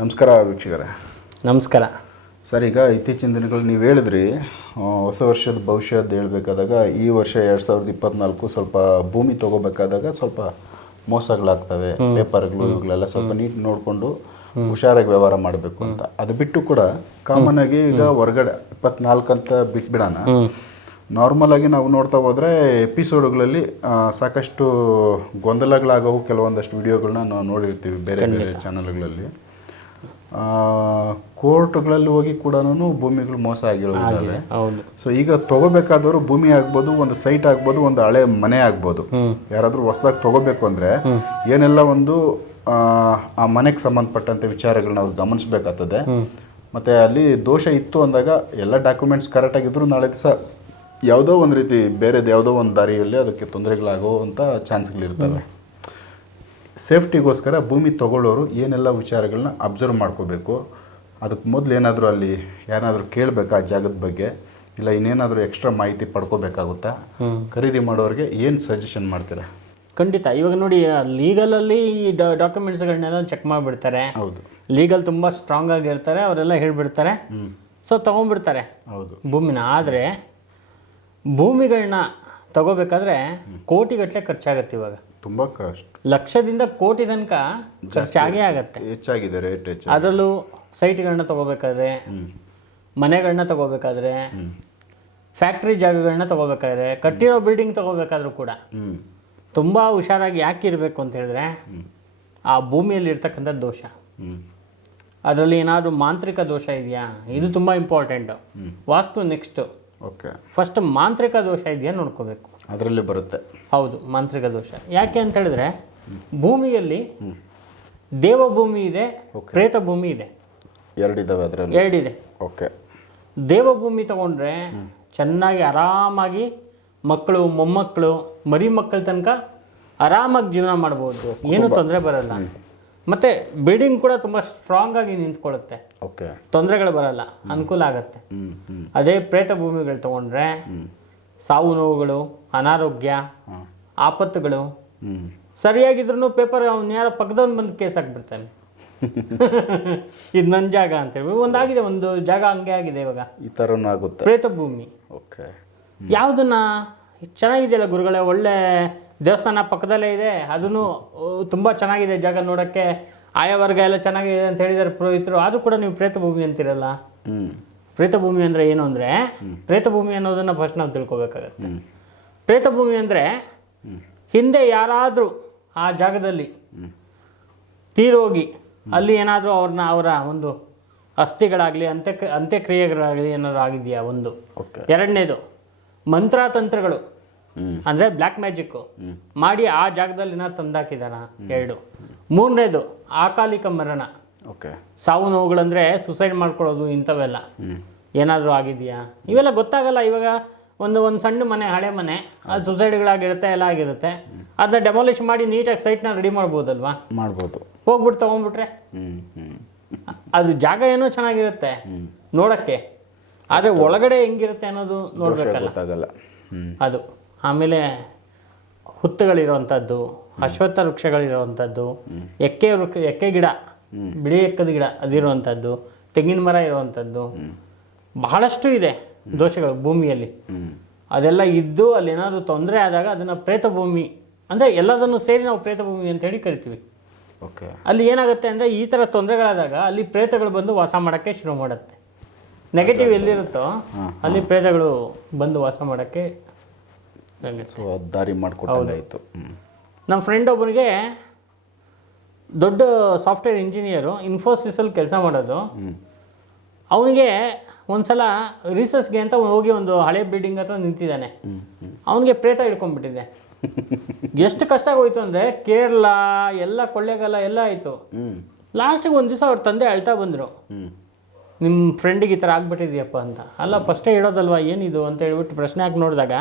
ನಮಸ್ಕಾರ ವೀಕ್ಷಕರೇ. ನಮಸ್ಕಾರ. ಸರ್ ಈಗ ಇತ್ತೀಚಿನ ದಿನಗಳು ನೀವು ಹೇಳಿದ್ರಿ ಹೊಸ ವರ್ಷದ ಭವಿಷ್ಯದ ಹೇಳ್ಬೇಕಾದಾಗ ಈ ವರ್ಷ ಎರಡು ಸಾವಿರದ ಇಪ್ಪತ್ನಾಲ್ಕು ಸ್ವಲ್ಪ ಭೂಮಿ ತಗೋಬೇಕಾದಾಗ ಸ್ವಲ್ಪ ಮೋಸಗಳಾಗ್ತವೆ ಪೇಪರ್ಗಳು ಇವುಗಳೆಲ್ಲ ಸ್ವಲ್ಪ ನೀಟ್ ನೋಡಿಕೊಂಡು ಹುಷಾರಾಗಿ ವ್ಯವಹಾರ ಮಾಡಬೇಕು ಅಂತ. ಅದು ಬಿಟ್ಟು ಕೂಡ ಕಾಮನ್ ಆಗಿ ಈಗ ಹೊರಗಡೆ ಇಪ್ಪತ್ನಾಲ್ಕು ಅಂತ ಬಿಟ್ಬಿಡೋಣ. ನಾರ್ಮಲ್ ಆಗಿ ನಾವು ನೋಡ್ತಾ ಹೋದ್ರೆ ಎಪಿಸೋಡ್ಗಳಲ್ಲಿ ಸಾಕಷ್ಟು ಗೊಂದಲಗಳಾಗವು ಕೆಲವೊಂದಷ್ಟು ವಿಡಿಯೋಗಳನ್ನ ನಾವು ನೋಡಿರ್ತೀವಿ ಬೇರೆ ಬೇರೆ ಚಾನಲ್ಗಳಲ್ಲಿ ಕೋರ್ಟ್ಗಳಲ್ಲಿ ಹೋಗಿ ಕೂಡ ಭೂಮಿಗಳು ಮೋಸ ಆಗಿರೋದಿಲ್ಲ ಸೊ ಈಗ ತಗೋಬೇಕಾದವರು ಭೂಮಿ ಆಗ್ಬೋದು ಒಂದು ಸೈಟ್ ಆಗ್ಬೋದು ಒಂದು ಹಳೆ ಮನೆ ಆಗ್ಬೋದು. ಯಾರಾದರೂ ಹೊಸದಾಗಿ ತಗೋಬೇಕು ಅಂದ್ರೆ ಏನೆಲ್ಲ ಒಂದು ಆ, ಮನೆಗೆ ಸಂಬಂಧಪಟ್ಟಂತೆ ವಿಚಾರಗಳನ್ನ ನಾವು ಗಮನಿಸಬೇಕಾಗ್ತದೆ. ಮತ್ತೆ ಅಲ್ಲಿ ದೋಷ ಇತ್ತು ಅಂದಾಗ ಎಲ್ಲ ಡಾಕ್ಯುಮೆಂಟ್ಸ್ ಕರೆಕ್ಟ್ ಆಗಿದ್ರು ನಾಳೆ ದಿವಸ ಯಾವುದೋ ಒಂದು ರೀತಿ ಬೇರೆದು ಯಾವುದೋ ಒಂದು ದಾರಿಯಲ್ಲಿ ಅದಕ್ಕೆ ತೊಂದರೆಗಳಾಗುವಂಥ ಚಾನ್ಸ್ಗಳಿರ್ತವೆ. ಸೇಫ್ಟಿಗೋಸ್ಕರ ಭೂಮಿ ತಗೊಳ್ಳೋರು ಏನೆಲ್ಲ ವಿಚಾರಗಳನ್ನ ಅಬ್ಸರ್ವ್ ಮಾಡ್ಕೋಬೇಕು. ಅದಕ್ಕೆ ಮೊದಲು ಏನಾದರೂ ಅಲ್ಲಿ ಯಾರಾದರೂ ಕೇಳಬೇಕಾ ಆ ಜಾಗದ ಬಗ್ಗೆ? ಇಲ್ಲ ಇನ್ನೇನಾದರೂ ಎಕ್ಸ್ಟ್ರಾ ಮಾಹಿತಿ ಪಡ್ಕೋಬೇಕಾಗುತ್ತಾ? ಖರೀದಿ ಮಾಡೋರಿಗೆ ಏನು ಸಜೆಷನ್ ಮಾಡ್ತೀರಾ? ಖಂಡಿತ. ಇವಾಗ ನೋಡಿ ಲೀಗಲಲ್ಲಿ ಈ ಡಾಕ್ಯುಮೆಂಟ್ಸ್ಗಳನ್ನೆಲ್ಲ ಚೆಕ್ ಮಾಡಿಬಿಡ್ತಾರೆ. ಹೌದು. ಲೀಗಲ್ ತುಂಬ ಸ್ಟ್ರಾಂಗ್ ಆಗಿರ್ತಾರೆ ಅವರೆಲ್ಲ ಹೇಳ್ಬಿಡ್ತಾರೆ. ಸೊ ತೊಗೊಂಡ್ಬಿಡ್ತಾರೆ ಹೌದು. ಭೂಮಿನ. ಆದರೆ ಭೂಮಿಗಳನ್ನ ತಗೋಬೇಕಾದ್ರೆ ಕೋಟಿಗಟ್ಟಲೆ ಖರ್ಚಾಗತ್ತೆ ಇವಾಗ. ತುಂಬ ಕಷ್ಟ. ಲಕ್ಷದಿಂದ ಕೋಟಿ ತನಕ ಖರ್ಚಾಗೇ ಆಗತ್ತೆ. ಹೆಚ್ಚಾಗಿದೆ ರೇಟ್ ಹೆಚ್ಚು ಅದರಲ್ಲೂ ಸೈಟ್ಗಳನ್ನ ತಗೋಬೇಕಾದ್ರೆ ಮನೆಗಳನ್ನ ತಗೋಬೇಕಾದ್ರೆ ಫ್ಯಾಕ್ಟ್ರಿ ಜಾಗಗಳನ್ನ ತಗೋಬೇಕಾದ್ರೆ ಕಟ್ಟಿರೋ ಬಿಲ್ಡಿಂಗ್ ತಗೋಬೇಕಾದ್ರೂ ಕೂಡ ತುಂಬ ಹುಷಾರಾಗಿ ಯಾಕೆ ಇರಬೇಕು ಅಂತ ಹೇಳಿದ್ರೆ ಆ ಭೂಮಿಯಲ್ಲಿ ಇರ್ತಕ್ಕಂಥ ದೋಷ. ಅದರಲ್ಲಿ ಏನಾದರೂ ಮಾಂತ್ರಿಕ ದೋಷ ಇದೆಯಾ? ಇದು ತುಂಬ ಇಂಪಾರ್ಟೆಂಟು ವಾಸ್ತು ನೆಕ್ಸ್ಟು ಓಕೆ ಫಸ್ಟ್ ಮಾಂತ್ರಿಕ ದೋಷ ಇದೆಯಾ ನೋಡ್ಕೋಬೇಕು. ಅದರಲ್ಲಿ ಬರುತ್ತೆ. ಹೌದು ಮಾಂತ್ರಿಕ ದೋಷ. ಯಾಕೆ ಅಂತ ಹೇಳಿದ್ರೆ ಭೂಮಿಯಲ್ಲಿ ದೇವಭೂಮಿ ಇದೆ ಪ್ರೇತ ಭೂಮಿ ಇದೆ. ಎರಡಿದ್ದಾವೆ ಅದರಲ್ಲಿ? ಎರಡಿದೆ. ಓಕೆ ದೇವಭೂಮಿ ತಗೊಂಡ್ರೆ ಚೆನ್ನಾಗಿ ಆರಾಮಾಗಿ ಮಕ್ಕಳು ಮೊಮ್ಮಕ್ಕಳು ಮರಿ ಮಕ್ಕಳ ತನಕ ಆರಾಮಾಗಿ ಜೀವನ ಮಾಡ್ಬೋದು. ಏನು ತೊಂದರೆ ಬರಲ್ಲ. ಮತ್ತೆ ಬಿಲ್ಡಿಂಗ್ ಕೂಡ ತುಂಬಾ ಸ್ಟ್ರಾಂಗ್ ಆಗಿ ನಿಂತ್ಕೊಳ್ಳುತ್ತೆ. ಓಕೆ ತೊಂದರೆಗಳು ಬರಲ್ಲ ಅನುಕೂಲ ಆಗತ್ತೆ. ಅದೇ ಪ್ರೇತ ಭೂಮಿಗಳು ತಗೊಂಡ್ರೆ ಸಾವು ನೋವುಗಳು ಅನಾರೋಗ್ಯ ಆಪತ್ತುಗಳು ಸರಿಯಾಗಿದ್ರು ಪೇಪರ್ ಅವ್ನು ಯಾರೋ ಪಕ್ಕದವ್ನು ಬಂದು ಕೇಸ್ ಹಾಕ್ಬಿಡ್ತಾನೆ. ಇದು ನನ್ನ ಜಾಗ ಅಂತೇಳಿ ಒಂದಾಗಿದೆ ಒಂದು ಜಾಗ ಹಂಗೆ ಆಗಿದೆ ಇವಾಗ. ಈ ಥರನೂ ಆಗುತ್ತೆ. ಪ್ರೇತ ಭೂಮಿ. ಓಕೆ ಯಾವುದನ್ನ ಚೆನ್ನಾಗಿದೆಯಲ್ಲ ಗುರುಗಳೇ ಒಳ್ಳೆ ದೇವಸ್ಥಾನ ಪಕ್ಕದಲ್ಲೇ ಇದೆ. ಅದನ್ನು ತುಂಬ ಚೆನ್ನಾಗಿದೆ ಜಾಗ ನೋಡೋಕ್ಕೆ. ಆಯಾ ವರ್ಗ ಎಲ್ಲ ಚೆನ್ನಾಗಿದೆ ಅಂತ ಹೇಳಿದ್ದಾರೆ ಪುರೋಹಿತರು. ಆದರೂ ಕೂಡ ನೀವು ಪ್ರೇತಭೂಮಿ ಅಂತೀರಲ್ಲ? ಪ್ರೇತಭೂಮಿ ಪ್ರೇತ ಭೂಮಿ ಅಂದರೆ ಏನು ಅಂದರೆ ಪ್ರೇತಭೂಮಿ ಅನ್ನೋದನ್ನು ಫಸ್ಟ್ ನಾವು ತಿಳ್ಕೊಬೇಕಾಗತ್ತೆ. ಪ್ರೇತಭೂಮಿ ಪ್ರೇತ ಭೂಮಿ ಅಂದರೆ ಹಿಂದೆ ಯಾರಾದರೂ ಆ ಜಾಗದಲ್ಲಿ ತೀರೋಗಿ ಅಲ್ಲಿ ಏನಾದರೂ ಅವ್ರನ್ನ ಅವರ ಒಂದು ಅಸ್ಥಿಗಳಾಗಲಿ ಅಂತ್ಯ ಅಂತ್ಯಕ್ರಿಯೆಗಳಾಗಲಿ ಏನಾದ್ರು ಆಗಿದೆಯಾ? ಒಂದು. ಎರಡನೇದು ಮಂತ್ರತಂತ್ರಗಳು. ಅಂದರೆ ಬ್ಲ್ಯಾಕ್ ಮ್ಯಾಜಿಕ್. ಮಾಡಿ ಆ ಜಾಗದಲ್ಲಿ ತಂದಾಕಿದಾನ ಎರಡು. ಮೂರನೇದು ಅಕಾಲಿಕ ಮರಣ. ಓಕೆ. ಸಾವು ನೋವುಗಳಂದ್ರೆ ಸುಸೈಡ್ ಮಾಡ್ಕೊಳ್ಳೋದು ಇಂಥವೆಲ್ಲ. ಏನಾದರೂ ಆಗಿದೆಯಾ? ಇವೆಲ್ಲ ಗೊತ್ತಾಗಲ್ಲ ಇವಾಗ ಒಂದು ಒಂದು ಸಣ್ಣ ಮನೆ ಹಳೆ ಮನೆ ಅದು ಸುಸೈಡ್ಗಳಾಗಿರುತ್ತೆ ಎಲ್ಲ ಆಗಿರುತ್ತೆ. ಅದನ್ನ ಡೆಮಾಲಿಷ್ ಮಾಡಿ ನೀಟಾಗಿ ಸೈಟ್ನ ರೆಡಿ ಮಾಡ್ಬೋದಲ್ವಾ? ಮಾಡ್ಬೋದು. ಹೋಗ್ಬಿಟ್ಟು ತೊಗೊಂಡ್ಬಿಟ್ರೆ ಅದು ಜಾಗ ಏನೋ ಚೆನ್ನಾಗಿರುತ್ತೆ ನೋಡೋಕ್ಕೆ. ಆದರೆ ಒಳಗಡೆ ಹೆಂಗಿರುತ್ತೆ ಅನ್ನೋದು ನೋಡ್ಬೇಕಲ್ಲ. ಅದು. ಆಮೇಲೆ ಹುತ್ತುಗಳಿರುವಂಥದ್ದು ಅಶ್ವತ್ಥ ವೃಕ್ಷಗಳಿರುವಂಥದ್ದು ಎಕ್ಕೆ ವೃಕ್ಷ ಎಕ್ಕೆ ಗಿಡ ಬಿಳಿ ಎಕ್ಕದ ಗಿಡ ಅದಿರುವಂಥದ್ದು ತೆಂಗಿನ ಮರ ಇರುವಂಥದ್ದು ಬಹಳಷ್ಟು ಇದೆ ದೋಷಗಳು ಭೂಮಿಯಲ್ಲಿ. ಅದೆಲ್ಲ ಇದ್ದು ಅಲ್ಲಿ ಏನಾದರೂ ತೊಂದರೆ ಆದಾಗ ಅದನ್ನು ಪ್ರೇತ ಭೂಮಿ ಅಂದರೆ ಎಲ್ಲದನ್ನು ಸೇರಿ ನಾವು ಪ್ರೇತ ಭೂಮಿ ಅಂತ ಹೇಳಿ ಕರಿತೀವಿ. ಓಕೆ. ಅಲ್ಲಿ ಏನಾಗುತ್ತೆ ಅಂದರೆ ಈ ಥರ ತೊಂದರೆಗಳಾದಾಗ ಅಲ್ಲಿ ಪ್ರೇತಗಳು ಬಂದು ವಾಸ ಮಾಡೋಕ್ಕೆ ಶುರು ಮಾಡುತ್ತೆ. ನೆಗೆಟಿವ್ ಎಲ್ಲಿರುತ್ತೋ ಅಲ್ಲಿ ಪ್ರೇತಗಳು ಬಂದು ವಾಸ ಮಾಡೋಕ್ಕೆ ಸೊ ಅದು ದಾರಿ ಮಾಡಿಕೊಟ್ಟು ನಮ್ಮ ಫ್ರೆಂಡ್ ಒಬ್ಬನಿಗೆ ದೊಡ್ಡ ಸಾಫ್ಟ್ವೇರ್ ಇಂಜಿನಿಯರು ಇನ್ಫೋಸಿಸಲ್ಲಿ ಕೆಲಸ ಮಾಡೋದು. ಅವನಿಗೆ ಒಂದ್ಸಲ ರಿಸರ್ಚ್ಗೆ ಅಂತ ಹೋಗಿ ಒಂದು ಹಳೆ ಬಿಲ್ಡಿಂಗ್ ಹತ್ರ ನಿಂತಿದ್ದಾನೆ. ಅವನಿಗೆ ಪ್ರೇತ ಹಿಡ್ಕೊಂಡ್ಬಿಟ್ಟಿದೆ ಎಷ್ಟು ಕಷ್ಟ ಆಗೋಯ್ತು ಅಂದರೆ ಕೇರಳ ಎಲ್ಲ ಕೊಳ್ಳೆಗಾಲ ಎಲ್ಲ ಆಯಿತು. ಲಾಸ್ಟಿಗೆ ಒಂದು ದಿವಸ ಅವ್ರ ತಂದೆ ಅಳ್ತಾ ಬಂದರು. ನಿಮ್ಮ ಫ್ರೆಂಡಿಗೆ ಈ ಥರ ಆಗ್ಬಿಟ್ಟಿದ್ಯಪ್ಪ ಅಂತ. ಅಲ್ಲ ಫಸ್ಟೇ ಹೇಳೋದಲ್ವಾ ಏನಿದು ಅಂತ ಹೇಳ್ಬಿಟ್ಟು ಪ್ರಶ್ನೆ ಹಾಕಿ ನೋಡಿದಾಗ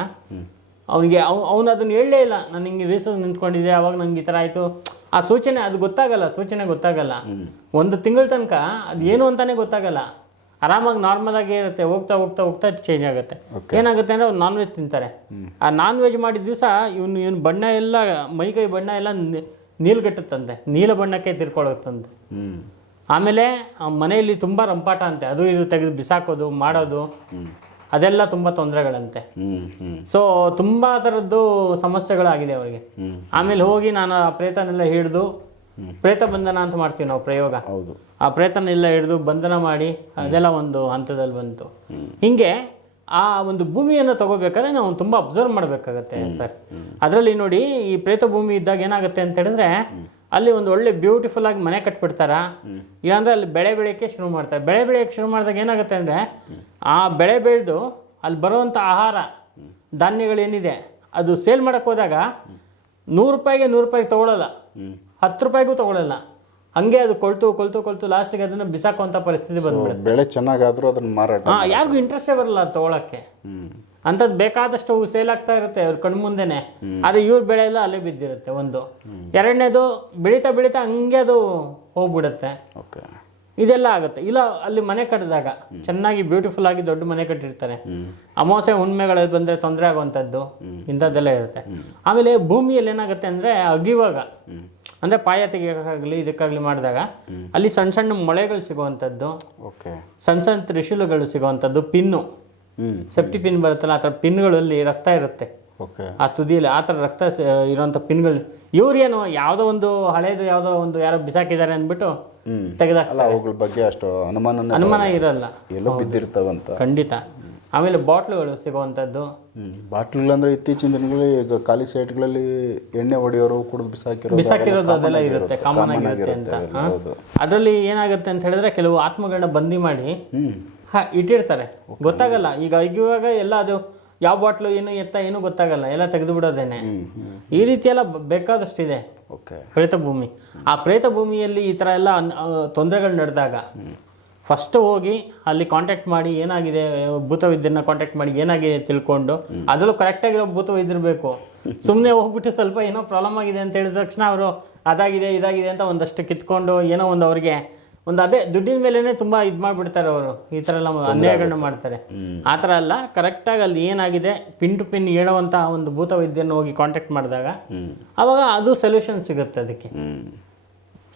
ಅವನಿಗೆ ಅವ್ ಅವನು ಅದನ್ನು ಹೇಳಲೇ ಇಲ್ಲ. ನಾನು ಹಿಂಗೆ ರಿಸರ್ಚ್ ನಿಂತ್ಕೊಂಡಿದ್ದೆ ಅವಾಗ ನಂಗೆ ಈ ಥರ ಆಯಿತು. ಆ ಸೂಚನೆ ಅದು ಗೊತ್ತಾಗಲ್ಲ ಸೂಚನೆ ಗೊತ್ತಾಗಲ್ಲ. ಒಂದು ತಿಂಗಳ ತನಕ ಅದು ಏನು ಅಂತಾನೆ ಗೊತ್ತಾಗಲ್ಲ. ಆರಾಮಾಗಿ ನಾರ್ಮಲ್ ಆಗಿ ಇರುತ್ತೆ. ಹೋಗ್ತಾ ಹೋಗ್ತಾ ಹೋಗ್ತಾ ಚೇಂಜ್ ಆಗುತ್ತೆ. ಏನಾಗುತ್ತೆ ಅಂದರೆ ಅವ್ರು ನಾನ್ ವೆಜ್ ತಿಂತಾರೆ ಆ ನಾನ್ ವೆಜ್ ಮಾಡಿದ ದಿವಸ ಇವನು ಇವನು ಬಣ್ಣ ಎಲ್ಲ ಮೈಕೈ ಬಣ್ಣ ಎಲ್ಲ ನೀಲ್ಗಟ್ಟುತ್ತಂತೆ. ನೀಲ ಬಣ್ಣಕ್ಕೆ ತಿರ್ಕೊಳ್ಳುತ್ತಂತೆ ಆಮೇಲೆ ಮನೆಯಲ್ಲಿ ತುಂಬ ರಂಪಾಟ ಅಂತೆ. ಅದು ಇದು ತೆಗೆದು ಬಿಸಾಕೋದು ಮಾಡೋದು. ಅದೆಲ್ಲ ತುಂಬ ತೊಂದರೆಗಳಂತೆ. ಸೊ ತುಂಬ ಥರದ್ದು ಸಮಸ್ಯೆಗಳಾಗಿದೆ ಅವರಿಗೆ. ಆಮೇಲೆ ಹೋಗಿ ನಾನು ಆ ಪ್ರೇತನೆಲ್ಲ ಹಿಡಿದು ಪ್ರೇತ ಬಂಧನ ಅಂತ ಮಾಡ್ತೀವಿ ನಾವು ಪ್ರಯೋಗ. ಹೌದು. ಆ ಪ್ರೇತನೆಲ್ಲ ಹಿಡಿದು ಬಂಧನ ಮಾಡಿ ಅದೆಲ್ಲ ಒಂದು ಹಂತದಲ್ಲಿ ಬಂತು. ಹಿಂಗೆ ಆ ಒಂದು ಭೂಮಿಯನ್ನು ತಗೋಬೇಕಾದ್ರೆ ನಾವು ತುಂಬ ಅಬ್ಸರ್ವ್ ಮಾಡಬೇಕಾಗತ್ತೆ ಸರ್. ಅದರಲ್ಲಿ ನೋಡಿ ಈ ಪ್ರೇತ ಭೂಮಿ ಇದ್ದಾಗ ಏನಾಗುತ್ತೆ ಅಂತ ಹೇಳಿದ್ರೆ ಅಲ್ಲಿ ಒಂದು ಒಳ್ಳೆ ಬ್ಯೂಟಿಫುಲ್ ಆಗಿ ಮನೆ ಕಟ್ಬಿಡ್ತಾರ? ಇಲ್ಲಾಂದ್ರೆ ಅಲ್ಲಿ ಬೆಳೆ ಬೆಳೆಯೋಕ್ಕೆ ಶುರು ಮಾಡ್ತಾರೆ. ಬೆಳೆ ಬೆಳೆಯೋಕ್ಕೆ ಶುರು ಮಾಡಿದಾಗ ಏನಾಗುತ್ತೆ ಅಂದರೆ ಆ ಬೆಳೆ ಬೆಳೆದು ಅಲ್ಲಿ ಬರುವಂಥ ಆಹಾರ ಧಾನ್ಯಗಳೇನಿದೆ ಅದು ಸೇಲ್ ಮಾಡಕ್ಕೆ ಹೋದಾಗ ನೂರು ರೂಪಾಯಿಗೆ ನೂರು ರೂಪಾಯಿಗೆ ತೊಗೊಳಲ್ಲ. ಹತ್ತು ರೂಪಾಯಿಗೂ ತೊಗೊಳಲ್ಲ. ಹಂಗೆ ಅದು ಕೊಳ್ತು ಕೊಳ್ತು ಕೊಳ್ತು ಲಾಸ್ಟಿಗೆ ಅದನ್ನು ಬಿಸಾಕುವಂಥ ಪರಿಸ್ಥಿತಿ ಬಂದ್ಬಿಡುತ್ತೆ. ಬೆಳೆ ಚೆನ್ನಾಗಾದರೂ ಅದನ್ನ ಮಾರಾಟ ಹಾಂ ಯಾರಿಗೂ ಇಂಟ್ರೆಸ್ಟೇ ಬರಲ್ಲ ಅದು ತೊಗೊಳಕ್ಕೆ. ಅಂಥದ್ದು ಬೇಕಾದಷ್ಟು ಸೇಲ್ ಆಗ್ತಾ ಇರುತ್ತೆ ಅವ್ರ ಕಣ್ ಮುಂದೆನೆ. ಆದರೆ ಇವ್ರ ಬೆಳೆ ಎಲ್ಲ ಅಲ್ಲೇ ಬಿದ್ದಿರುತ್ತೆ ಒಂದು. ಎರಡನೇದು ಬೆಳೀತಾ ಬೆಳೀತಾ ಹಂಗೆ ಅದು ಹೋಗ್ಬಿಡುತ್ತೆ. ಓಕೆ. ಇದೆಲ್ಲ ಆಗುತ್ತೆ. ಇಲ್ಲ ಅಲ್ಲಿ ಮನೆ ಕಟ್ಟಿದಾಗ ಚೆನ್ನಾಗಿ ಬ್ಯೂಟಿಫುಲ್ ಆಗಿ ದೊಡ್ಡ ಮನೆ ಕಟ್ಟಿರ್ತಾರೆ. ಅಮಾವಾಸ್ಯೆ ಹುಣ್ಮೆಗಳಲ್ಲಿ ಬಂದ್ರೆ ತೊಂದರೆ ಆಗುವಂಥದ್ದು ಇಂಥದ್ದೆಲ್ಲ ಇರುತ್ತೆ. ಆಮೇಲೆ ಭೂಮಿಯಲ್ಲಿ ಏನಾಗುತ್ತೆ ಅಂದ್ರೆ ಅಗಿವಾಗ ಅಂದ್ರೆ ಪಾಯ ತೆಗಿಯೋಕ್ಕಾಗಲಿ ಇದಕ್ಕಾಗ್ಲಿ ಮಾಡಿದಾಗ ಅಲ್ಲಿ ಸಣ್ಣ ಸಣ್ಣ ಮೊಳೆಗಳು ಸಿಗುವಂಥದ್ದು. ಸಣ್ಣ ಸಣ್ಣ ತ್ರಿಶೂಲಗಳು ಸಿಗುವಂಥದ್ದು ಪಿನ್ನು. ಸೆಫ್ಟಿ ಪಿನ್ ಬರುತ್ತಲ್ಲ ಆ ಥರ ಪಿನ್ಗಳಲ್ಲಿ ರಕ್ತ ಇರುತ್ತೆ. ಓಕೆ. ಆ ತುದಿಯಲ್ಲಿ ಆ ಥರ ರಕ್ತ ಇರೋಂಥ ಪಿನ್ಗಳು ಏನು ಯಾವುದೋ ಒಂದು ಹಳೇದು ಯಾವುದೋ ಒಂದು ಯಾರೋ ಬಿಸಾಕಿದ್ದಾರೆ ಅಂದ್ಬಿಟ್ಟು ಹ್ಮ್. ತೆಗೆದ ಅವುಗಳ ಬಗ್ಗೆ ಅಷ್ಟು ಅನುಮಾನ ಅನುಮಾನ ಇರಲ್ಲ. ಎಲ್ಲೋ ಬಿದ್ದಿರ್ತಾವಂತ. ಖಂಡಿತ. ಆಮೇಲೆ ಬಾಟ್ಲುಗಳು ಸಿಗುವಂಥದ್ದು. ಹ್ಮ್. ಬಾಟ್ಲ್ ಅಂದ್ರೆ ಇತ್ತೀಚಿನ ದಿನಗಳಲ್ಲಿ ಈಗ ಖಾಲಿ ಸೈಟ್ಗಳಲ್ಲಿ ಎಣ್ಣೆ ಹೊಡೆಯೋರು ಕುಡಿದು ಬಿಸಾಕಿರೋ ಬಿಸಾಕಿರೋದು ಅದೆಲ್ಲ ಇರುತ್ತೆ ಕಾಮನ್ ಆಗಿರುತ್ತೆ ಅಂತ. ಅದರಲ್ಲಿ ಏನಾಗುತ್ತೆ ಅಂತ ಹೇಳಿದ್ರೆ ಕೆಲವು ಆತ್ಮಗಳನ್ನ ಬಂದಿ ಮಾಡಿ ಹಾ ಇಟ್ಟಿರ್ತಾರೆ. ಗೊತ್ತಾಗಲ್ಲ. ಈಗ ಇವಾಗ ಎಲ್ಲ ಅದು ಯಾವ ಬಾಟ್ಲು ಏನು ಎತ್ತ ಏನು ಗೊತ್ತಾಗಲ್ಲ. ಎಲ್ಲ ತೆಗೆದು ಬಿಡೋದೇನೆ. ಈ ರೀತಿ ಎಲ್ಲ ಬೇಕಾದಷ್ಟಿದೆ. ಓಕೆ. ಪ್ರೇತ ಭೂಮಿ. ಆ ಪ್ರೇತ ಭೂಮಿಯಲ್ಲಿ ಈ ಥರ ಎಲ್ಲ ತೊಂದರೆಗಳು ನಡೆದಾಗ ಫಸ್ಟ್ ಹೋಗಿ ಅಲ್ಲಿ ಕಾಂಟ್ಯಾಕ್ಟ್ ಮಾಡಿ ಏನಾಗಿದೆ ಭೂತವೈದ್ಯರನ್ನ ಕಾಂಟ್ಯಾಕ್ಟ್ ಮಾಡಿ ಏನಾಗಿದೆ ತಿಳ್ಕೊಂಡು ಅದರಲ್ಲೂ ಕರೆಕ್ಟಾಗಿರೋ ಭೂತವೈದ್ಯರು ಬೇಕು. ಸುಮ್ಮನೆ ಹೋಗ್ಬಿಟ್ಟು ಸ್ವಲ್ಪ ಏನೋ ಪ್ರಾಬ್ಲಮ್ ಆಗಿದೆ ಅಂತ ಹೇಳಿದ ತಕ್ಷಣ ಅವರು ಅದಾಗಿದೆ ಇದಾಗಿದೆ ಅಂತ ಒಂದಷ್ಟು ಕಿತ್ಕೊಂಡು ಏನೋ ಒಂದು ಅವ್ರಿಗೆ ಒಂದು ಅದೇ ದುಡ್ಡಿನ ಮೇಲೇನೆ ತುಂಬ ಇದು ಮಾಡಿಬಿಡ್ತಾರೆ ಅವರು. ಈ ಥರ ಎಲ್ಲ ಅನ್ಯಾಯಗಳನ್ನ ಮಾಡ್ತಾರೆ. ಆ ಥರ ಅಲ್ಲ ಕರೆಕ್ಟಾಗಿ ಅಲ್ಲಿ ಏನಾಗಿದೆ ಪಿನ್ ಟು ಪಿನ್ ಹೇಳುವಂಥ ಒಂದು ಭೂತ ವೈದ್ಯನ ಹೋಗಿ ಕಾಂಟ್ಯಾಕ್ಟ್ ಮಾಡಿದಾಗ ಅವಾಗ ಅದು ಸೊಲ್ಯೂಷನ್ ಸಿಗುತ್ತೆ ಅದಕ್ಕೆ.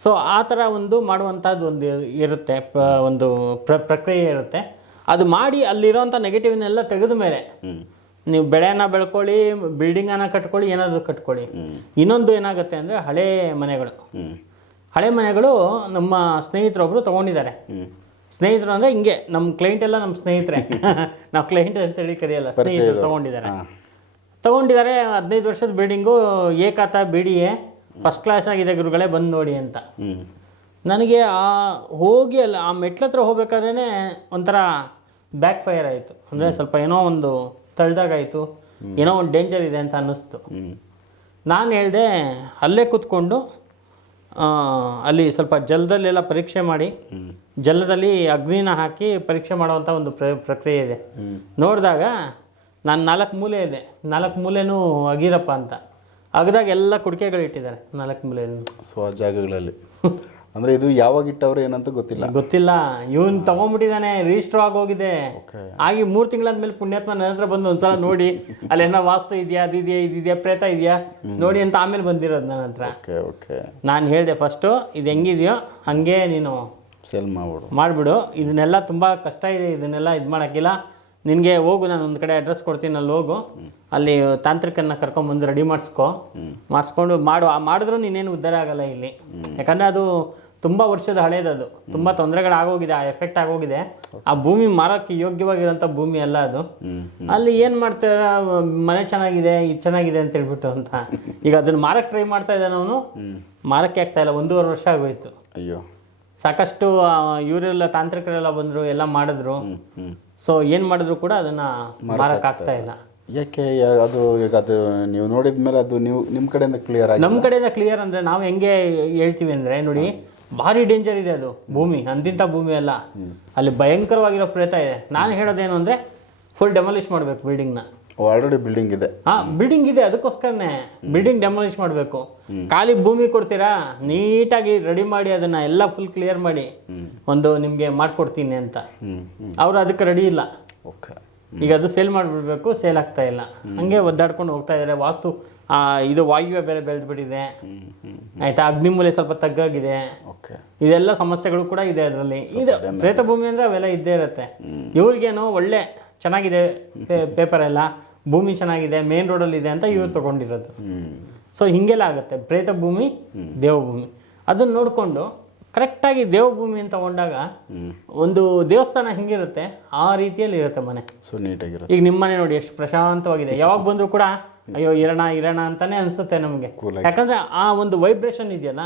ಸೊ ಆ ಥರ ಒಂದು ಮಾಡುವಂಥದ್ದು ಒಂದು ಇರುತ್ತೆ ಒಂದು ಪ್ರಕ್ರಿಯೆ ಇರುತ್ತೆ. ಅದು ಮಾಡಿ ಅಲ್ಲಿರೋಂಥ ನೆಗೆಟಿವ್ನೆಲ್ಲ ತೆಗೆದ ಮೇಲೆ ನೀವು ಬೆಳೆನ ಬೆಳ್ಕೊಳ್ಳಿ ಬಿಲ್ಡಿಂಗನ್ನು ಕಟ್ಕೊಳ್ಳಿ ಏನಾದರೂ ಕಟ್ಕೊಳ್ಳಿ. ಇನ್ನೊಂದು ಏನಾಗುತ್ತೆ ಅಂದರೆ ಹಳೆ ಮನೆಗಳು. ಹಳೆ ಮನೆಗಳು ನಮ್ಮ ಸ್ನೇಹಿತರೊಬ್ಬರು ತೊಗೊಂಡಿದ್ದಾರೆ. ಸ್ನೇಹಿತರು ಅಂದರೆ ಹಿಂಗೆ ನಮ್ಮ ಕ್ಲೈಂಟ್ ಎಲ್ಲ ನಮ್ಮ ಸ್ನೇಹಿತರೆ. ನಾವು ಕ್ಲೈಂಟ್ ಅಂತೇಳಿ ಕರೆಯಲ್ಲ ಸ್ನೇಹಿತರು ತೊಗೊಂಡಿದ್ದಾರೆ. ತೊಗೊಂಡಿದ್ದಾರೆ ಹದಿನೈದು ವರ್ಷದ building ಏಕಾತ B D A first class ಆಗಿದೆ ಗುರುಗಳೇ ಬಂದು ನೋಡಿ ಅಂತ. ನನಗೆ ಆ ಹೋಗಿ ಅಲ್ಲ ಆ ಮೆಟ್ಲ ಹತ್ರ ಹೋಗ್ಬೇಕಾದ್ರೆ ಒಂಥರ ಬ್ಯಾಕ್ ಫೈರ್ ಆಯಿತು. ಅಂದರೆ ಸ್ವಲ್ಪ ಏನೋ ಒಂದು ತಳ್ದಾಗಾಯಿತು. ಏನೋ ಒಂದು ಡೇಂಜರ್ ಇದೆ ಅಂತ ಅನ್ನಿಸ್ತು. ನಾನು ಹೇಳಿದೆ ಅಲ್ಲೇ ಕೂತ್ಕೊಂಡು ಅಲ್ಲಿ ಸ್ವಲ್ಪ ಜಲದಲ್ಲೆಲ್ಲ ಪರೀಕ್ಷೆ ಮಾಡಿ ಜಲದಲ್ಲಿ ಅಗ್ನಿನ ಹಾಕಿ ಪರೀಕ್ಷೆ ಮಾಡುವಂಥ ಒಂದು ಪ್ರ ಪ್ರಕ್ರಿಯೆ ಇದೆ. ನೋಡಿದಾಗ ನಾನು ನಾಲ್ಕು ಮೂಲೆ ಇದೆ. ನಾಲ್ಕು ಮೂಲೆನೂ ಅಗಿರಪ್ಪ ಅಂತ. ಅಗದಾಗ ಎಲ್ಲ ಕುಡಿಕೆಗಳು ಇಟ್ಟಿದ್ದಾರೆ ನಾಲ್ಕು ಮೂಲೆಯನ್ನು. ಸೊ ಆ ಜಾಗಗಳಲ್ಲಿ. ಅಂದ್ರೆ ಇದು ಯಾವಾಗ ಇಟ್ಟವ್ರು ಏನಂತ ಗೊತ್ತಿಲ್ಲ. ಗೊತ್ತಿಲ್ಲ. ಇವನ್ ತಗೊಂಡ್ಬಿಟ್ಟಿದ್ದಾನೆ ರಿಜಿಸ್ಟರ್ ಆಗೋಗಿದೆ ಆಗಿ ಮೂರು ತಿಂಗಳಾದ್ಮೇಲೆ ಪುಣ್ಯಾತ್ಮ ನನ್ನ ಹತ್ರ ಬಂದು ಒಂದ್ಸಲ ನೋಡಿ ಅಲ್ಲಿ ಏನೋ ವಾಸ್ತು ಇದೆಯಾ ಅದಿದೆಯಾ ಇದಿದೆಯಾ ಪ್ರೇತ ಇದೆಯಾ ನೋಡಿ ಅಂತ ಆಮೇಲೆ ಬಂದಿರೋದು ನನ್ನ ಹತ್ರ. ನಾನು ಹೇಳಿದೆ ಫಸ್ಟು ಇದು ಹೆಂಗಿದೆಯೋ ಹಂಗೆ ನೀನು ಸೇಲ್ ಮಾಡ್ಬಿಡು. ಮಾಡಿಬಿಡು. ಇದನ್ನೆಲ್ಲ ತುಂಬಾ ಕಷ್ಟ ಇದೆ ಇದನ್ನೆಲ್ಲ ಇದು ಮಾಡೋಕ್ಕಿಲ್ಲ. ನಿನಗೆ ಹೋಗು ನಾನು ಒಂದು ಕಡೆ ಅಡ್ರೆಸ್ ಕೊಡ್ತೀನಿ ಅಲ್ಲಿ ಹೋಗು. ಅಲ್ಲಿ ತಾಂತ್ರಿಕನ್ನ ಕರ್ಕೊಂಬಂದು ರೆಡಿ ಮಾಡಿಸ್ಕೊ. ಮಾಡಿಸ್ಕೊಂಡು ಮಾಡು. ಆ ಮಾಡಿದ್ರೂ ನೀನೇನು ಉದ್ದಾರ ಆಗಲ್ಲ ಇಲ್ಲಿ. ಯಾಕಂದರೆ ಅದು ತುಂಬ ವರ್ಷದ ಹಳೇದದು ತುಂಬ ತೊಂದರೆಗಳಾಗೋಗಿದೆ ಆ ಎಫೆಕ್ಟ್ ಆಗೋಗಿದೆ. ಆ ಭೂಮಿ ಮಾರೋಕ್ಕೆ ಯೋಗ್ಯವಾಗಿರೋಂಥ ಭೂಮಿ ಅಲ್ಲ ಅದು. ಅಲ್ಲಿ ಏನು ಮಾಡ್ತಾರ? ಮನೆ ಚೆನ್ನಾಗಿದೆ ಇದು ಚೆನ್ನಾಗಿದೆ ಅಂತ ಹೇಳ್ಬಿಟ್ಟು ಅಂತ. ಈಗ ಅದನ್ನ ಮಾರಕ್ಕೆ ಟ್ರೈ ಮಾಡ್ತಾ ಇದ್ದಾನೆ ಅವನು. ಮಾರಕ್ಕೆ ಆಗ್ತಾ ಇಲ್ಲ. ಒಂದೂವರೆ ವರ್ಷ ಆಗೋಯ್ತು. ಅಯ್ಯೋ. ಸಾಕಷ್ಟು ಇವರೆಲ್ಲ ತಾಂತ್ರಿಕರೆಲ್ಲ ಬಂದರು ಎಲ್ಲ ಮಾಡಿದ್ರು. ಸೊ ಏನು ಮಾಡಿದ್ರು ಕೂಡ ಅದನ್ನು ಮಾರೋಕ್ಕಾಗ್ತಾ ಇಲ್ಲ. ಯಾಕೆ ಅದು ಈಗ ಅದು ನೀವು ನೋಡಿದ ಮೇಲೆ ಅದು ನೀವು ನಿಮ್ಮ ಕಡೆಯಿಂದ ಕ್ಲಿಯರ್ ಆಗಿ ನಮ್ಮ ಕಡೆಯಿಂದ ಕ್ಲಿಯರ್ ಅಂದರೆ ನಾವು ಹೆಂಗೆ ಹೇಳ್ತೀವಿ ಅಂದರೆ ನೋಡಿ ಭಾರಿ ಡೇಂಜರ್ ಇದೆ ಅದು ಭೂಮಿ ಅಂತಿಂಥ ಭೂಮಿ ಅಲ್ಲ. ಅಲ್ಲಿ ಭಯಂಕರವಾಗಿರೋ ಪ್ರೇತ ಇದೆ. ನಾನು ಹೇಳೋದೇನು ಅಂದರೆ ಫುಲ್ ಡೆಮಾಲಿಷ್ ಮಾಡಬೇಕು ಬಿಲ್ಡಿಂಗ್ನ ಆಲ್ರೆಡಿ ಬಿಲ್ಡಿಂಗ್ ಇದೆ. ಹಾ ಬಿಲ್ಡಿಂಗ್ ಇದೆ ಅದಕ್ಕೋಸ್ಕರನೇ ಬಿಲ್ಡಿಂಗ್ ಡೆಮಾಲಿಷ್ ಮಾಡಬೇಕು. ಖಾಲಿ ಭೂಮಿ ಕೊಡ್ತೀರಾ? ನೀಟಾಗಿ ರೆಡಿ ಮಾಡಿ ಅದನ್ನ ಎಲ್ಲ ಫುಲ್ ಕ್ಲಿಯರ್ ಮಾಡಿ ಒಂದು ನಿಮಗೆ ಮಾಡ್ಕೊಡ್ತೀನಿ ಅಂತ. ಅವ್ರು ಅದಕ್ಕೆ ರೆಡಿ ಇಲ್ಲ. ಓಕೆ ಈಗ ಅದು ಸೇಲ್ ಮಾಡಿಬಿಡ್ಬೇಕು ಸೇಲ್ ಆಗ್ತಾ ಇಲ್ಲ. ಹಂಗೆ ಒದ್ದಾಡ್ಕೊಂಡು ಹೋಗ್ತಾ ಇದ್ದಾರೆ. ವಾಸ್ತು ಆ, ಇದು ವಾಯುವ್ಯ ಬೇರೆ ಬೆಳೆದ್ಬಿಟ್ಟಿದೆ. ಆಯ್ತಾ? ಅಗ್ನಿಮೂಲೆ ಸ್ವಲ್ಪ ತಗ್ಗಾಗಿದೆ. ಓಕೆ ಇದೆಲ್ಲ ಸಮಸ್ಯೆಗಳು ಕೂಡ ಇದೆ ಅದರಲ್ಲಿ. ಇದು ಪ್ರೇತ ಭೂಮಿ ಅಂದ್ರೆ ಅವೆಲ್ಲ ಇದ್ದೇ ಇರುತ್ತೆ. ಇವ್ರಿಗೇನು ಒಳ್ಳೆ ಚೆನ್ನಾಗಿದೆ ಪೇಪರ್ ಎಲ್ಲ ಭೂಮಿ ಚೆನ್ನಾಗಿದೆ ಮೇನ್ ರೋಡಲ್ಲಿ ಇದೆ ಅಂತ ಇವ್ರು ತಗೊಂಡಿರೋದು. ಸೊ ಹಿಂಗೆಲ್ಲ ಆಗುತ್ತೆ. ಪ್ರೇತ ಭೂಮಿ ದೇವಭೂಮಿ. ಅದನ್ನ ನೋಡಿಕೊಂಡು ಕರೆಕ್ಟಾಗಿ ದೇವಭೂಮಿ ಅಂತ ತಗೊಂಡಾಗ ಒಂದು ದೇವಸ್ಥಾನ ಹಿಂಗಿರುತ್ತೆ ಆ ರೀತಿಯಲ್ಲಿ ಇರುತ್ತೆ ಮನೆ. ಸೊ ನೀಟಾಗಿರೋ ಈಗ ನಿಮ್ಮ ಮನೆ ನೋಡಿ ಎಷ್ಟು ಪ್ರಶಾಂತವಾಗಿದೆ. ಯಾವಾಗ ಬಂದರೂ ಕೂಡ ಅಯ್ಯೋ ಇರೋಣ ಇರೋಣ ಅಂತಾನೆ ಅನ್ಸುತ್ತೆ ನಮಗೆ. ಯಾಕಂದ್ರೆ ಆ ಒಂದು ವೈಬ್ರೇಷನ್ ಇದೆಯಲ್ಲ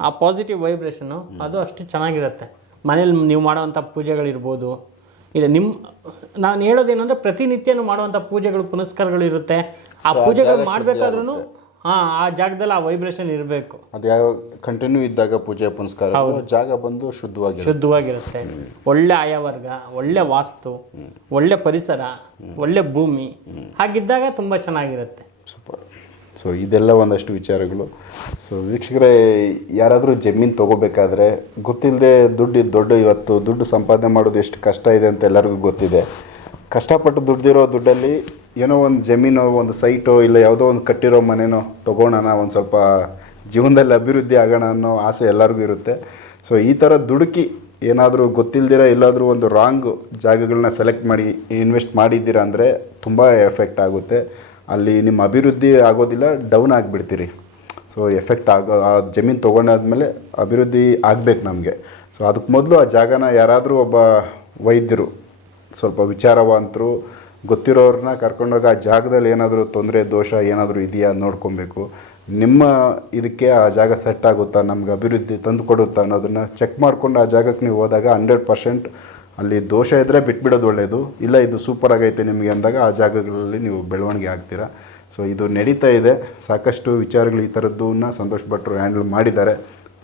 ಆ ಪಾಸಿಟಿವ್ ವೈಬ್ರೇಷನ್ ಅದು ಅಷ್ಟು ಚೆನ್ನಾಗಿರುತ್ತೆ. ಮನೇಲಿ ನೀವು ಮಾಡುವಂಥ ಪೂಜೆಗಳಿರ್ಬೋದು ಇಲ್ಲ ನಿಮ್ಮ ನಾನು ಹೇಳೋದೇನಂದ್ರೆ ಪ್ರತಿನಿತ್ಯನೂ ಮಾಡುವಂಥ ಪೂಜೆಗಳು ಪುನಸ್ಕಾರಗಳು ಇರುತ್ತೆ. ಆ ಪೂಜೆಗಳು ಮಾಡಬೇಕಾದ್ರೂ ಹಾಂ ಆ ಜಾಗದಲ್ಲಿ ಆ ವೈಬ್ರೇಷನ್ ಇರಬೇಕು. ಅದು ಯಾವ ಕಂಟಿನ್ಯೂ ಇದ್ದಾಗ ಪೂಜೆ ಪುನಸ್ಕಾರ ಜಾಗ ಬಂದು ಶುದ್ಧವಾಗಿ ಶುದ್ಧವಾಗಿರುತ್ತೆ. ಒಳ್ಳೆ ಆಯವರ್ಗ ಒಳ್ಳೆ ವಾಸ್ತು ಒಳ್ಳೆ ಪರಿಸರ ಒಳ್ಳೆ ಭೂಮಿ ಹಾಗಿದ್ದಾಗ ತುಂಬ ಚೆನ್ನಾಗಿರುತ್ತೆ. ಸೂಪರ್ ಸೊ ಇದೆಲ್ಲ ಒಂದಷ್ಟು ವಿಚಾರಗಳು. ಸೊ ವೀಕ್ಷಕರೇ, ಯಾರಾದರೂ ಜಮೀನು ತೊಗೋಬೇಕಾದ್ರೆ ಗೊತ್ತಿಲ್ಲದೆ ದುಡ್ಡು ದೊಡ್ಡ, ಇವತ್ತು ದುಡ್ಡು ಸಂಪಾದನೆ ಮಾಡೋದು ಎಷ್ಟು ಕಷ್ಟ ಇದೆ ಅಂತ ಎಲ್ಲರಿಗೂ ಗೊತ್ತಿದೆ. ಕಷ್ಟಪಟ್ಟು ದುಡ್ದಿರೋ ದುಡ್ಡಲ್ಲಿ ಏನೋ ಒಂದು ಜಮೀನೋ, ಒಂದು ಸೈಟೋ, ಇಲ್ಲ ಯಾವುದೋ ಒಂದು ಕಟ್ಟಿರೋ ಮನೆನೋ ತೊಗೊಳೋಣ ಒಂದು ಸ್ವಲ್ಪ ಜೀವನದಲ್ಲಿ ಅಭಿವೃದ್ಧಿ ಆಗೋಣ ಅನ್ನೋ ಆಸೆ ಎಲ್ಲರಿಗೂ ಇರುತ್ತೆ. ಸೊ ಈ ಥರ ದುಡುಕಿ ಏನಾದರೂ ಗೊತ್ತಿಲ್ಲದಿರೋ ಎಲ್ಲಾದರೂ ಒಂದು ರಾಂಗ್ ಜಾಗಗಳನ್ನ ಸೆಲೆಕ್ಟ್ ಮಾಡಿ ಇನ್ವೆಸ್ಟ್ ಮಾಡಿದ್ದೀರಾ ಅಂದರೆ ತುಂಬ ಎಫೆಕ್ಟ್ ಆಗುತ್ತೆ. ಅಲ್ಲಿ ನಿಮ್ಮ ಅಭಿವೃದ್ಧಿ ಆಗೋದಿಲ್ಲ ಡೌನ್ ಆಗಿಬಿಡ್ತೀರಿ. ಸೊ ಎಫೆಕ್ಟ್ ಆಗೋ, ಆ ಜಮೀನು ತೊಗೊಂಡಾದ್ಮೇಲೆ ಅಭಿವೃದ್ಧಿ ಆಗಬೇಕು ನಮಗೆ. ಸೊ ಅದಕ್ಕೆ ಮೊದಲು ಆ ಜಾಗನ ಯಾರಾದರೂ ಒಬ್ಬ ವೈದ್ಯರು, ಸ್ವಲ್ಪ ವಿಚಾರವಂತರು ಗೊತ್ತಿರೋರನ್ನ ಕರ್ಕೊಂಡೋಗಿ ಆ ಜಾಗದಲ್ಲಿ ಏನಾದರೂ ತೊಂದರೆ, ದೋಷ ಏನಾದರೂ ಇದೆಯಾ ನೋಡ್ಕೊಬೇಕು. ನಿಮ್ಮ ಇದಕ್ಕೆ ಆ ಜಾಗ ಸೆಟ್ ಆಗುತ್ತಾ, ನಮ್ಗೆ ಅಭಿವೃದ್ಧಿ ತಂದು ಕೊಡುತ್ತಾ ಅನ್ನೋದನ್ನು ಚೆಕ್ ಮಾಡಿಕೊಂಡು ಆ ಜಾಗಕ್ಕೆ ನೀವು ಹೋದಾಗ ಹಂಡ್ರೆಡ್ ಪರ್ಸೆಂಟ್ ಅಲ್ಲಿ ದೋಷ ಇದ್ದರೆ ಬಿಟ್ಬಿಡೋದು ಒಳ್ಳೆಯದು ಇಲ್ಲ, ಇದು ಸೂಪರ್ ಆಗೈತೆ ನಿಮಗೆ ಅಂದಾಗ ಆ ಜಾಗಗಳಲ್ಲಿ ನೀವು ಬೆಳವಣಿಗೆ ಆಗ್ತೀರಾ. ಸೊ ಇದು ನಡೀತಾ ಇದೆ. ಸಾಕಷ್ಟು ವಿಚಾರಗಳು ಈ ಥರದ್ದನ್ನ ಸಂತೋಷ್ ಭಟ್ರು ಹ್ಯಾಂಡಲ್ ಮಾಡಿದ್ದಾರೆ.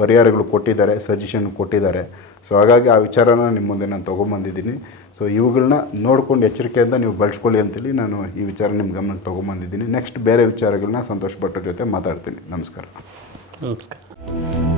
ಪರಿಹಾರಗಳು ಕೊಟ್ಟಿದ್ದಾರೆ ಸಜೆಷನ್ ಕೊಟ್ಟಿದ್ದಾರೆ. ಸೊ ಹಾಗಾಗಿ ಆ ವಿಚಾರನ ನಿಮ್ಮ ಮುಂದೆ ನಾನು ತೊಗೊಂಬಂದಿದ್ದೀನಿ. ಸೊ ಇವುಗಳನ್ನ ನೋಡ್ಕೊಂಡು ಎಚ್ಚರಿಕೆಯಿಂದ ನೀವು ಬಳಸ್ಕೊಳ್ಳಿ ಅಂತೇಳಿ ನಾನು ಈ ವಿಚಾರ ನಿಮ್ಮ ಗಮನಕ್ಕೆ ತೊಗೊಂಬಂದಿದ್ದೀನಿ. ನೆಕ್ಸ್ಟ್ ಬೇರೆ ವಿಚಾರಗಳನ್ನ ಸಂತೋಷ್ ಭಟ್ರ ಜೊತೆ ಮಾತಾಡ್ತೀನಿ. ನಮಸ್ಕಾರ. ನಮಸ್ಕಾರ.